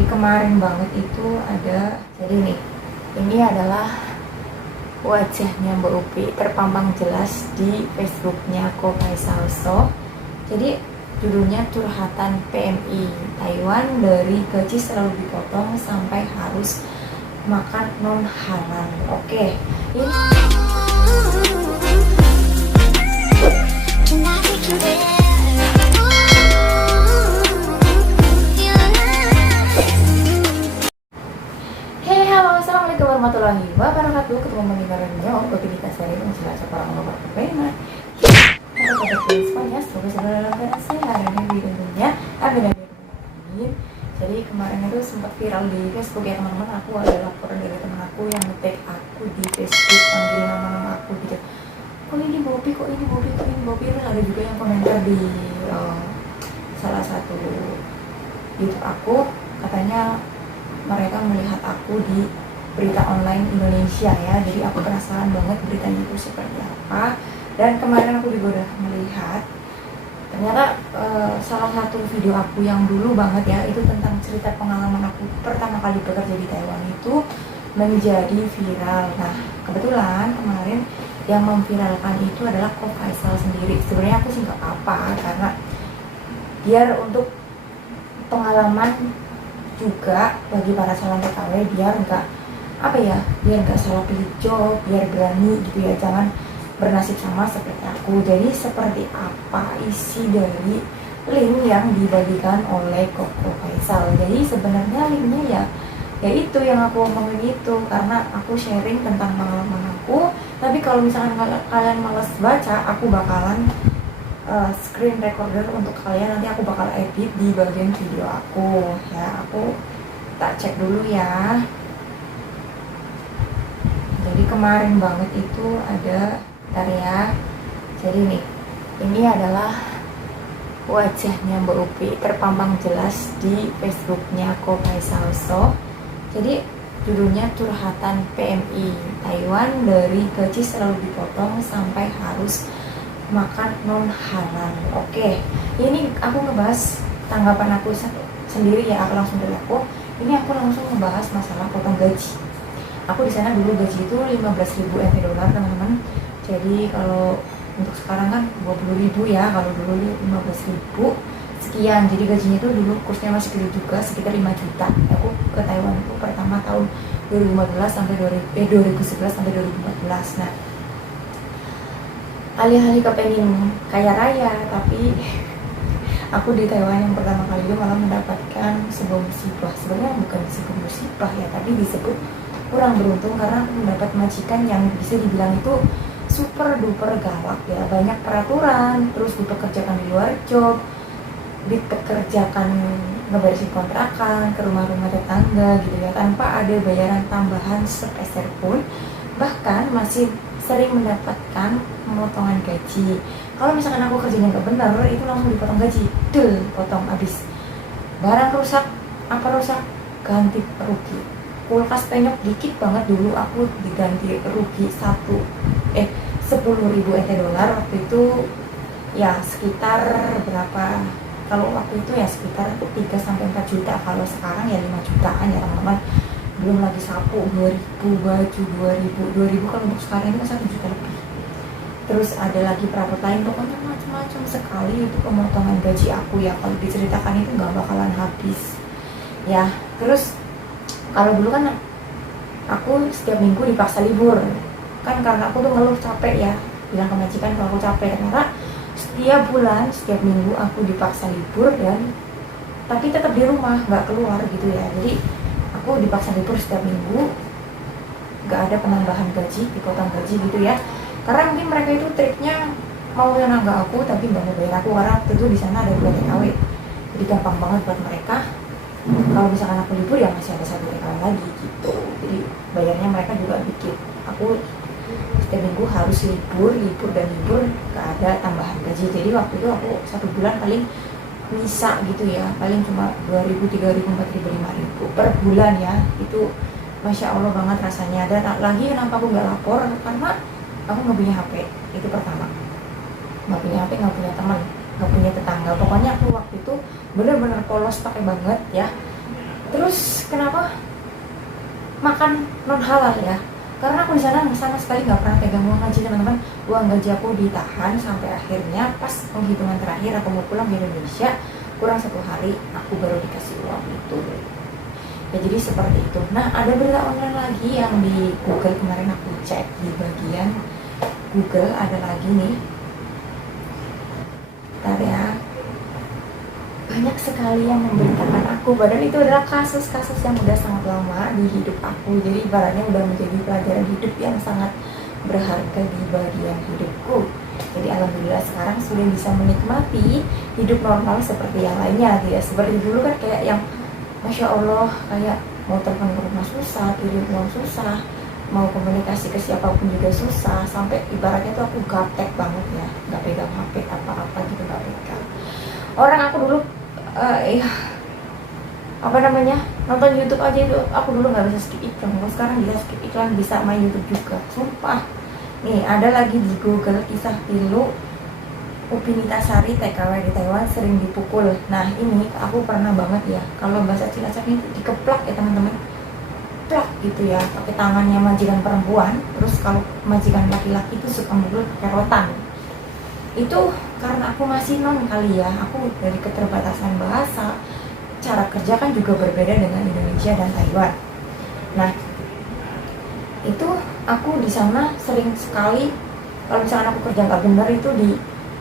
Jadi kemarin banget itu ada, jadi nih, ini adalah wajahnya Mbak Upi terpampang jelas di Facebooknya Ko Faisal So. Jadi judulnya curhatan PMI Taiwan, dari gaji selalu dipotong sampai harus makan non halal. Oke, ini Hey, halo, assalamualaikum warahmatullahi wabarakatuh. Ketemu mendengarkan jawab bagi kita sehari menjelaskan seorang nomor pertama. Halo sobat semuanya, semoga selalu dalam keadaan sehat dan happy tentunya. Amin. Jadi kemarin itu sempat viral di Facebook ya teman-teman. Aku ada laporan dari teman aku yang nge-tag aku di Facebook, panggil nama-nama aku gitu. Kok ini Bobby, kok ini Bobby, kok ini Bobby. Terus ada juga yang komentar di salah satu YouTube aku, katanya mereka melihat aku di berita online Indonesia ya. Jadi aku penasaran banget beritanya itu seperti apa. Dan kemarin aku juga udah melihat, ternyata salah satu video aku yang dulu banget ya, itu tentang cerita pengalaman aku pertama kali bekerja di Taiwan itu menjadi viral. Nah kebetulan kemarin yang memviralkan itu adalah Ko Faisal sendiri. Sebenarnya aku sih nggak apa-apa, karena biar untuk pengalaman juga bagi para calon TKW, biar nggak biar nggak salah pilih job, biar berani gitu ya, jangan bernasib sama seperti aku. Jadi seperti apa isi dari link yang dibagikan oleh Ko Faisal. Jadi sebenarnya linknya ya itu yang aku omongin itu, karena aku sharing tentang pengalaman aku. Tapi kalau misalkan kalian malas baca, aku bakalan screen recorder untuk kalian, nanti aku bakal edit di bagian video aku ya. Aku tak cek dulu ya. Jadi kemarin banget itu ada, bentar ya. Jadi nih, ini adalah wajahnya Mbak Upi terpampang jelas di Facebooknya Ko Faisal So. Jadi judulnya curhatan PMI Taiwan, dari gaji selalu dipotong sampai harus makan non halal. Oke, ini aku ngebahas tanggapan aku sendiri ya. Aku langsung dari aku. Ini aku langsung ngebahas masalah potong gaji. Aku di sana dulu gaji itu 15.000 NT dolar teman-teman. Jadi kalau untuk sekarang kan 20.000 ya. Kalau dulu 15.000 sekian. Jadi gajinya itu dulu kursnya masih gede juga, sekitar 5 juta. Aku ke Taiwan itu pertama tahun 2011 sampai 2011 sampai 2014. Nah, alih-alih kepengen kaya raya, tapi aku di Taiwan yang pertama kali itu malah mendapatkan sebuah musibah. Sebenarnya bukan disebut musibah ya, tapi disebut kurang beruntung, karena aku mendapat majikan yang bisa dibilang itu super duper galak ya. Banyak peraturan, terus dipekerjakan di luar job, dipekerjakan ngeberesin kontrakan ke rumah-rumah tetangga gitu ya, tanpa ada bayaran tambahan sepeser pun. Bahkan masih sering mendapatkan pemotongan gaji. Kalau misalkan aku kerjanya nggak benar, itu langsung dipotong gaji, potong habis. Barang rusak, ganti rugi. Kulkas penyok dikit banget, dulu aku diganti rugi 10.000 NT dolar waktu itu ya, sekitar berapa, kalau waktu itu ya sekitar 3-4 juta. Kalau sekarang ya 5 jutaan ya teman-teman. Belum lagi sapu 2.000, baju 2.000 kalau untuk sekarang itu 1 juta lebih. Terus ada lagi perabot lain, pokoknya macam-macam sekali itu pemotongan gaji aku ya. Kalau diceritakan itu nggak bakalan habis ya. Terus kalau dulu kan aku setiap minggu dipaksa libur kan, karena aku tuh ngeluh capek ya, bilang ke majikan kalau aku capek. Karena setiap bulan, setiap minggu aku dipaksa libur, dan tapi tetap di rumah, nggak keluar gitu ya. Jadi aku dipaksa libur setiap minggu, nggak ada penambahan gaji, dipotong gaji gitu ya. Karena mungkin mereka itu triknya mau nangga aku tapi nggak mau bayar aku, karena waktu itu di sana ada 2 TKW. Jadi gampang banget buat mereka, kalau misalkan aku libur ya masih ada 1 TKW lagi gitu. Jadi bayarnya mereka juga dikit. Aku setiap minggu harus libur, nggak ada tambahan gaji. Jadi waktu itu aku 1 bulan paling bisa gitu ya, paling cuma 2.000, 3.000, 4.000, 5.000 per bulan ya. Itu Masya Allah banget rasanya. Dan lagi kenapa aku nggak lapor, karena aku nggak punya HP. Itu pertama, nggak punya HP, nggak punya teman, nggak punya tetangga. Pokoknya aku waktu itu bener-bener polos pakai banget ya. Terus kenapa makan non halal ya? Karena aku di sana sama sekali nggak pernah pegang uang gaji teman-teman. Uang gaji aku ditahan sampai akhirnya pas penghitungan terakhir aku mau pulang ke Indonesia, kurang 1 hari aku baru dikasih uang itu. Ya jadi seperti itu. Nah ada berita online lagi yang di Google kemarin aku cek, di bagian Google ada lagi nih. Bentar ya, banyak sekali yang memberitakan aku, padahal itu adalah kasus-kasus yang udah sangat lama di hidup aku. Jadi ibaratnya udah menjadi pelajaran hidup yang sangat berharga di bagian hidupku. Jadi alhamdulillah sekarang sudah bisa menikmati hidup normal seperti yang lainnya. Tidak seperti dulu kan kayak yang Masya Allah, kayak mau telepon ke rumah susah, kirim uang susah, mau komunikasi ke siapapun juga susah. Sampai ibaratnya tuh aku gaptek banget ya, gak pegang HP apa-apa gitu, gak pegang. Orang aku dulu nonton YouTube aja itu aku dulu nggak bisa skip iklan. Kalau sekarang bisa skip iklan, bisa main YouTube juga, sumpah. Nih ada lagi di Google kisah pilu Upi Nitasari TKW di Taiwan sering dipukul. Nah ini aku pernah banget ya, kalau bahasa Cilacap itu dikeplak ya teman-teman, plak gitu ya, pakai tangannya majikan perempuan. Terus kalau majikan laki-laki itu suka mukul pakai rotan. Itu karena aku masih non kali ya, aku dari keterbatasan bahasa, cara kerja kan juga berbeda dengan Indonesia dan Taiwan. Nah itu aku di sana sering sekali kalau misalkan aku kerja nggak benar itu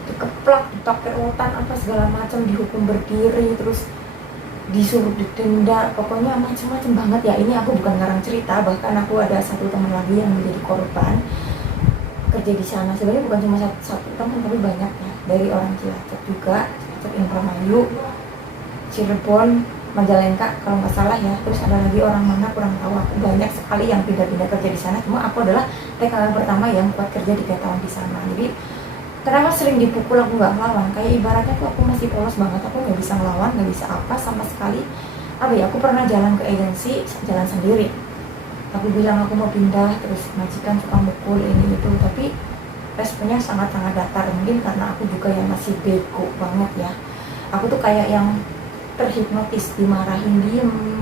dikeplak, dipakai rotan apa segala macam, dihukum berdiri, terus disuruh didenda, pokoknya macam-macam banget ya. Ini aku bukan ngarang cerita, bahkan aku ada satu teman lagi yang menjadi korban kerja di sana. Sebenarnya bukan cuma satu teman, tapi banyak ya, dari orang Cilacap juga, Cilacap, Indramayu, Cirebon, Majalengka kalau nggak salah ya. Terus ada lagi orang mana kurang tahu, aku banyak sekali yang pindah-pindah kerja di sana. Cuma aku adalah TKW pertama yang kuat kerja 3 tahun di sana. Jadi kenapa sering dipukul aku nggak ngelawan, kayak ibaratnya tuh aku masih polos banget, aku nggak bisa ngelawan, nggak bisa apa sama sekali. Aku pernah jalan ke agensi, jalan sendiri, aku bilang aku mau pindah, terus majikan suka mukul ini itu, tapi responnya sangat-sangat datar. Mungkin karena aku juga yang masih bego banget ya, aku tuh kayak yang terhipnotis, dimarahin diem,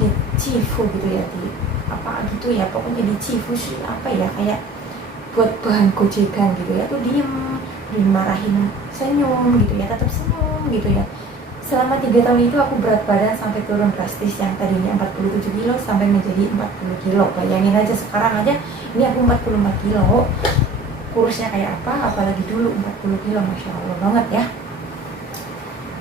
dicifu gitu ya, di apa gitu ya, pokoknya dicifu sih apa ya, kayak buat bahan gojekan gitu ya, tuh diem, dimarahin senyum gitu ya, tetap senyum gitu ya. Selama 3 tahun itu aku berat badan sampai turun drastis, yang tadinya 47 kilo sampai menjadi 40 kilo. Bayangin aja sekarang aja ini aku 44 kilo, kurusnya kayak apa, apalagi dulu 40 kilo, Masya Allah banget ya.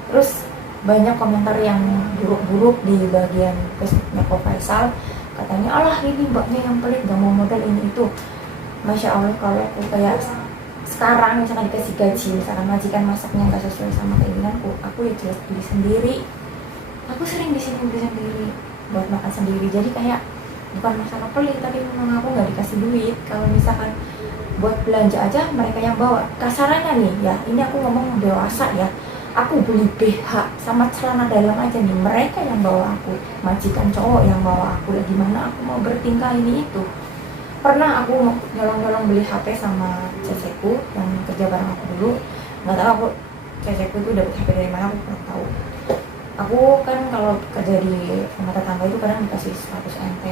Terus banyak komentar yang buruk-buruk di bagian Facebooknya Ko Faisal, katanya alah ini mbaknya yang pelit, gak mau modal ini itu. Masya Allah, kalau aku kayak sekarang misalkan dikasih gaji, misalkan majikan masaknya nggak sesuai sama keinginanku, aku ya jelas beli sendiri. Aku sering di sini beli sendiri, buat makan sendiri. Jadi kayak bukan masalah pelit, tapi memang aku nggak dikasih duit. Kalau misalkan buat belanja aja mereka yang bawa. Kasarannya nih ya, ini aku ngomong dewasa ya, aku beli BH sama celana dalam aja nih, mereka yang bawa aku, majikan cowok yang bawa aku. Lagi mana aku mau bertingkah ini itu. Pernah aku nyolong-nyolong beli HP sama ceceku yang kerja bareng aku dulu. Nggak tahu aku ceceku itu dapat HP dari mana, aku kurang tahu. Aku kan kalau kerja di rumah tetangga itu kadang dikasih 100 NT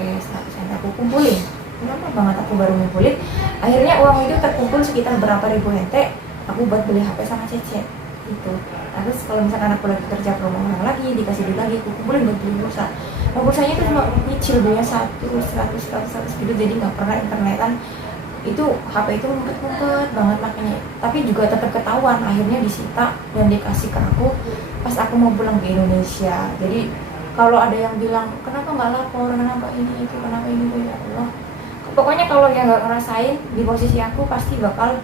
aku kumpulin. Lama banget aku baru ngumpulin. Akhirnya uang itu terkumpul sekitar berapa ribu NT, aku buat beli HP sama cece gitu. Terus kalau misalkan aku lagi kerja ke rumah orang lagi, dikasih duit lagi, aku kumpulin buat beli pulsa. Nah pulsanya itu cuma nyicil, duitnya 100 gitu, jadi nggak pernah internetan. Itu HP itu ngumpet-ngumpet banget makanya, tapi juga tetap ketahuan, akhirnya disita dan dikasih ke aku pas aku mau pulang ke Indonesia. Jadi kalau ada yang bilang kenapa nggak lapor, kenapa ini itu, kenapa ini itu, ya Allah, pokoknya kalau yang nggak ngerasain di posisi aku pasti bakal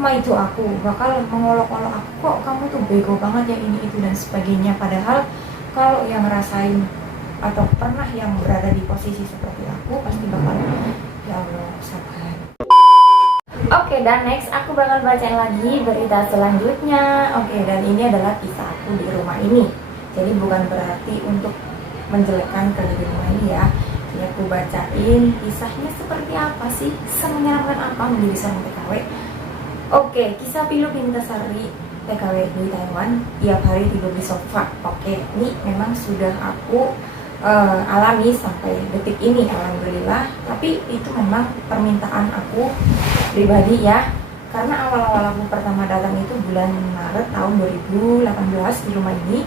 itu aku bakal mengolok-olok aku, kok kamu tuh bego banget ya ini itu dan sebagainya. Padahal kalau yang ngerasain atau pernah yang berada di posisi seperti aku pasti bakal ya Allah sabar. Oke, dan next aku bakal bacain lagi berita selanjutnya. Oke, dan ini adalah kisah aku di rumah ini. Jadi bukan berarti untuk menjelekkan kerja di rumah ini ya. Jadi aku bacain kisahnya seperti apa sih, semenyeramkan apa menjadi seorang TKW. Oke, kisah pilu Pintasari TKW di Taiwan, tiap hari tidur di sofa. Oke, ini memang sudah aku alami sampai detik ini, alhamdulillah. Tapi itu memang permintaan aku pribadi ya, karena awal-awal aku pertama datang itu bulan Maret tahun 2018 di rumah ini.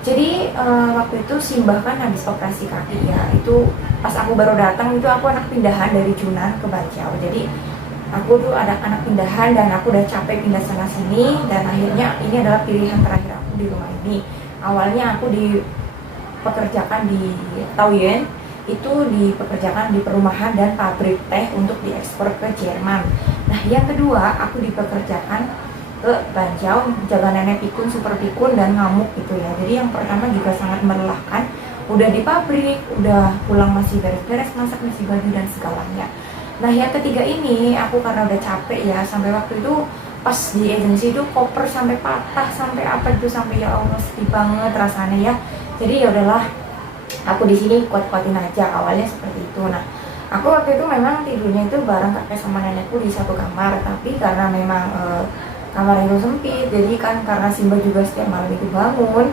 Jadi waktu itu Simbah kan habis operasi kaki ya, itu pas aku baru datang itu aku anak pindahan dari Junan ke Bajau. Jadi aku tuh ada anak pindahan dan aku udah capek pindah sana sini, dan akhirnya ini adalah pilihan terakhir aku di rumah ini. Awalnya aku dipekerjakan di Taoyuan, itu dipekerjakan di perumahan dan pabrik teh untuk diekspor ke Jerman. Nah yang kedua aku dipekerjakan ke Bajau, jaga nenek pikun, super pikun, dan ngamuk gitu ya. Jadi yang pertama juga sangat melelahkan, udah di pabrik, udah pulang masih beres-beres, masak masih baju dan segalanya. Nah yang ketiga ini aku karena udah capek ya, sampai waktu itu pas di agensi itu koper sampai patah, sampai apa itu, sampai ya Allah sedih banget rasanya ya. Jadi ya udahlah, aku di sini kuat-kuatin aja, awalnya seperti itu. Nah aku waktu itu memang tidurnya itu bareng kakek sama nenekku di satu kamar, tapi karena memang kamar itu sempit, jadi kan karena Simba juga setiap malam itu bangun.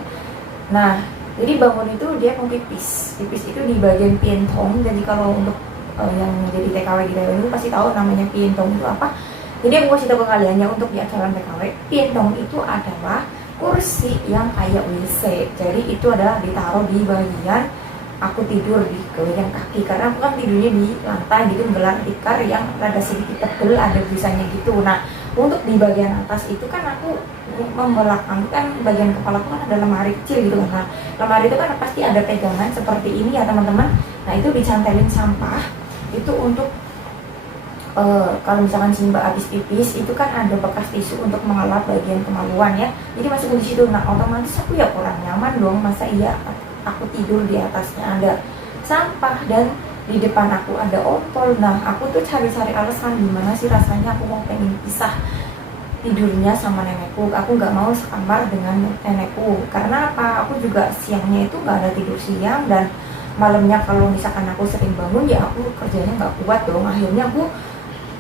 Nah jadi bangun itu dia mau pipis itu di bagian pientong. Jadi kalau untuk yang jadi TKW di Taiwan itu pasti tahu namanya pientong itu apa. Jadi aku kasih tahu ke kalian ya, untuk di acara TKW, pientong itu adalah kursi yang kayak WC. Jadi itu adalah ditaruh di bagian aku tidur di bagian kaki, karena aku kan tidurnya di lantai gitu, gelar tikar yang rada sedikit tebel, ada busanya gitu. Nah untuk di bagian atas itu kan aku membelakang kan bagian kepala aku kan ada lemari kecil gitu kan. Nah lemari itu kan pasti ada pegangan seperti ini ya teman-teman. Nah itu dicantelin sampah itu untuk kalau misalkan Simba habis pipis itu kan ada bekas tisu untuk mengelap bagian kemaluan ya, jadi masuk di situ. Nah otomatis aku ya kurang nyaman dong, masa iya aku tidur di atasnya ada sampah dan di depan aku ada ompol. Nah aku tuh cari-cari alasan gimana sih rasanya aku mau pengen pisah tidurnya sama nenekku. Aku nggak mau sekamar dengan nenekku, karena apa, aku juga siangnya itu nggak ada tidur siang, dan malamnya kalau misalkan aku sering bangun ya aku kerjanya nggak kuat dong. Akhirnya aku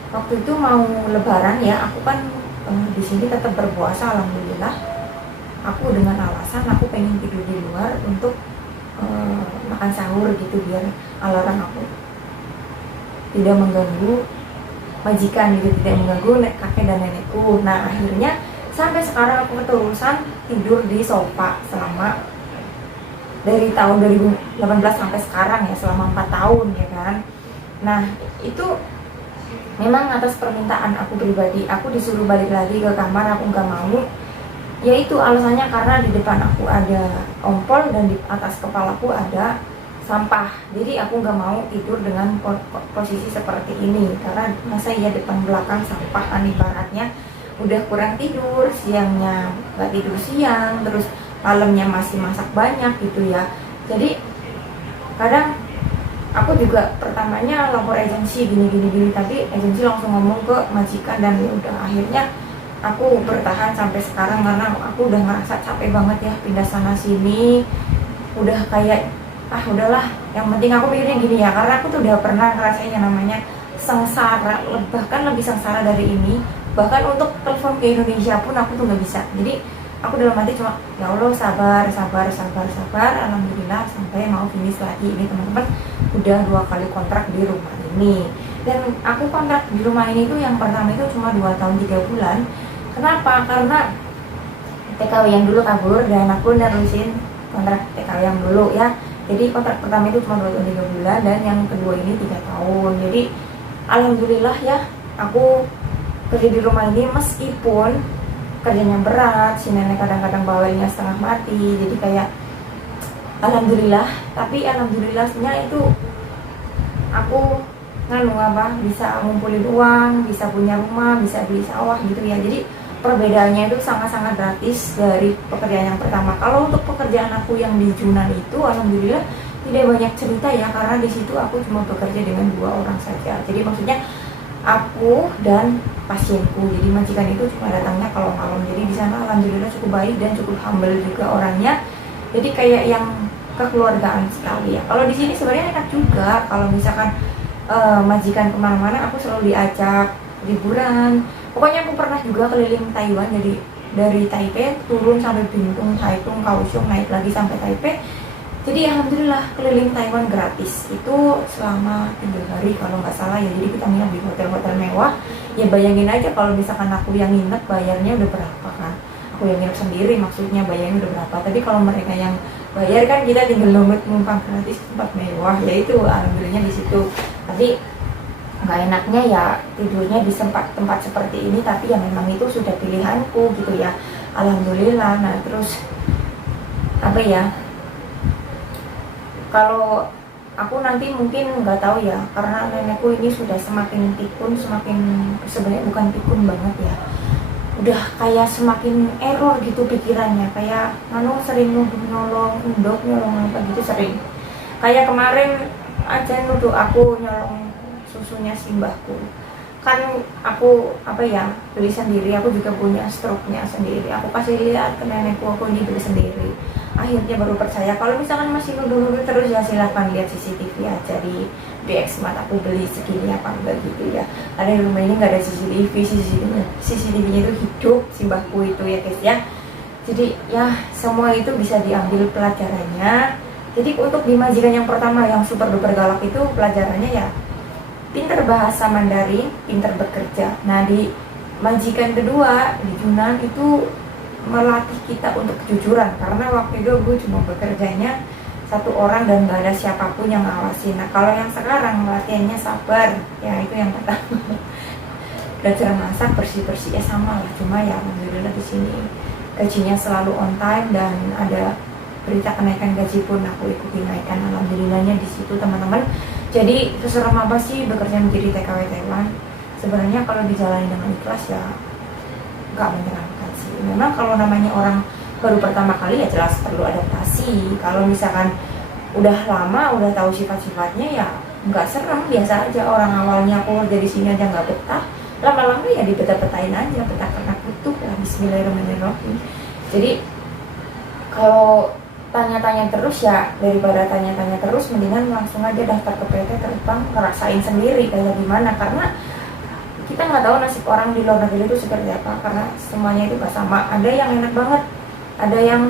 waktu itu mau lebaran ya, aku kan di sini tetap berpuasa alhamdulillah. Aku dengan alasan aku pengen tidur di luar untuk makan sahur gitu, biar alarm aku tidak mengganggu majikan gitu, tidak mengganggu kakek dan nenekku. Nah akhirnya sampai sekarang aku keterusan tidur di sofa selama dari tahun 2018 sampai sekarang ya, selama 4 tahun ya kan. Nah itu memang atas permintaan aku pribadi, aku disuruh balik lagi ke kamar, aku nggak mau. Yaitu alasannya karena di depan aku ada ompol dan di atas kepalaku ada sampah. Jadi aku nggak mau tidur dengan posisi seperti ini, karena masa ya depan belakang sampah kan, ibaratnya udah kurang tidur, siangnya nggak tidur siang, terus malamnya masih masak banyak gitu ya. Jadi kadang aku juga pertamanya lapor agensi gini, tapi agensi langsung ngomong ke majikan, dan ya udah akhirnya aku bertahan sampai sekarang, karena aku udah ngerasa capek banget ya pindah sana sini. Udah kayak udahlah, yang penting aku pikirnya gini ya, karena aku tuh udah pernah ngerasain yang namanya sengsara, bahkan lebih sengsara dari ini. Bahkan untuk telepon ke Indonesia pun aku tuh nggak bisa. Jadi aku dalam hati cuma ya Allah sabar, alhamdulillah sampai mau finish lagi ini teman-teman. Udah 2 kali kontrak di rumah ini, dan aku kontrak di rumah ini tuh yang pertama itu cuma 2 tahun 3 bulan. Kenapa? Karena TKW yang dulu kabur dan aku nerusin kontrak TKW yang dulu ya. Jadi kontrak pertama itu cuma 2 tahun 3 bulan, dan yang kedua ini 3 tahun. Jadi alhamdulillah ya, aku kerja di rumah ini meskipun kerjanya berat, si nenek kadang-kadang bawelnya setengah mati. Jadi kayak alhamdulillah, tapi alhamdulillahnya itu aku bisa ngumpulin uang, bisa punya rumah, bisa beli sawah gitu ya. Jadi perbedaannya itu sangat-sangat gratis dari pekerjaan yang pertama. Kalau untuk pekerjaan aku yang di Junan itu alhamdulillah tidak banyak cerita ya, karena di situ aku cuma bekerja dengan 2 orang saja. Jadi maksudnya aku dan pasienku. Jadi majikan itu cuma datangnya kalau malam. Jadi di sana alhamdulillah cukup baik dan cukup humble juga orangnya. Jadi kayak yang kekeluargaan sekali ya. Kalau di sini sebenarnya enak juga. Kalau misalkan majikan kemana-mana aku selalu diajak liburan. Pokoknya aku pernah juga keliling Taiwan, jadi dari Taipei turun sampai Bintang, Taitung, Kaohsiung, naik lagi sampai Taipei. Jadi alhamdulillah keliling Taiwan gratis itu selama 3 hari kalau nggak salah ya. Jadi kita nginep di hotel-hotel mewah. Ya bayangin aja kalau misalkan aku yang nginep bayarnya udah berapa kan. Aku yang nginep sendiri maksudnya bayarnya udah berapa. Tapi kalau mereka yang bayar kan kita tinggal numpang gratis tempat mewah. Ya itu alhamdulillahnya di situ. Tapi nggak enaknya ya tidurnya di tempat seperti ini. Tapi ya memang itu sudah pilihanku gitu ya. Alhamdulillah. Nah terus apa ya? Kalau aku nanti mungkin nggak tahu ya, karena nenekku ini sudah semakin pikun, sebenarnya bukan pikun banget ya, udah kayak semakin error gitu pikirannya, kayak sering nuduh nyolong endok, nyolong apa gitu sering. Kayak kemarin aja nuduh aku nyolong susunya si mbahku. Kan aku apa ya beli sendiri, aku juga punya struknya sendiri, aku kasih lihat ke nenekku aku ini beli sendiri. Akhirnya baru percaya. Kalau misalkan masih nuduh-nuduh terus ya silahkan lihat CCTV aja di Xmart aku beli segini apa enggak gitu ya. Karena di rumah ini nggak ada CCTV-nya itu hidup si mbahku itu ya guys ya. Jadi ya semua itu bisa diambil pelajarannya. Jadi untuk di majikan yang pertama yang super duper galak itu pelajarannya ya pinter bahasa Mandarin, pinter bekerja. Nah di majikan kedua di Yunan itu melatih kita untuk kejujuran, karena waktu itu gue cuma bekerjanya 1 orang dan gak ada siapapun yang ngawasin. Nah kalau yang sekarang latihannya sabar, ya itu yang pertama. Belajar masak, bersih-bersih ya sama lah, cuma ya alhamdulillah di sini gajinya selalu on time dan ada berita kenaikan gaji pun aku ikuti naikkan, alhamdulillahnya di situ teman-teman. Jadi seseram apa sih bekerja menjadi TKW Taiwan? Sebenarnya kalau dijalani dengan ikhlas ya gak menyenangkan. Memang kalau namanya orang baru pertama kali ya jelas perlu adaptasi. Kalau misalkan udah lama, udah tahu sifat-sifatnya ya nggak serem, biasa aja. Orang awalnya aku kerja di sini aja nggak betah, lama-lama ya dibetah-betahin aja, betah karena butuh lah. Bismillahirrahmanirrahim. Jadi kalau tanya-tanya terus ya, daripada tanya-tanya terus mendingan langsung aja daftar ke PT terbang, ngerasain sendiri kayak gimana. Karena kita nggak tahu nasib orang di luar negeri itu seperti apa, karena semuanya itu gak sama. Ada yang enak banget, ada yang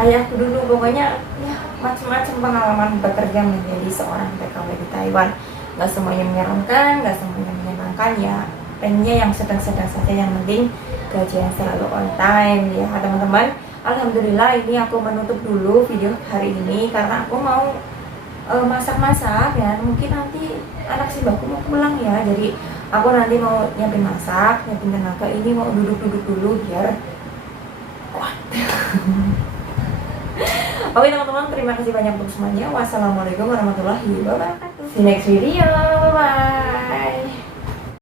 kayak aku dulu, pokoknya ya macam-macam pengalaman bekerja menjadi seorang TKW di Taiwan. Gak semuanya menyeramkan, gak semuanya menyenangkan ya, pengennya yang sedang-sedang saja, yang penting gaji yang selalu on time ya teman-teman. Alhamdulillah ini aku menutup dulu video hari ini karena aku mau masak-masak ya. Mungkin nanti anak si mbakku mau pulang ya, jadi aku nanti mau nyiapin masak, nyiapin tenaga. Ini mau duduk-duduk dulu biar kuat. Oke teman-teman, terima kasih banyak untuk semuanya. Wassalamualaikum warahmatullahi wabarakatuh. See you next video, bye.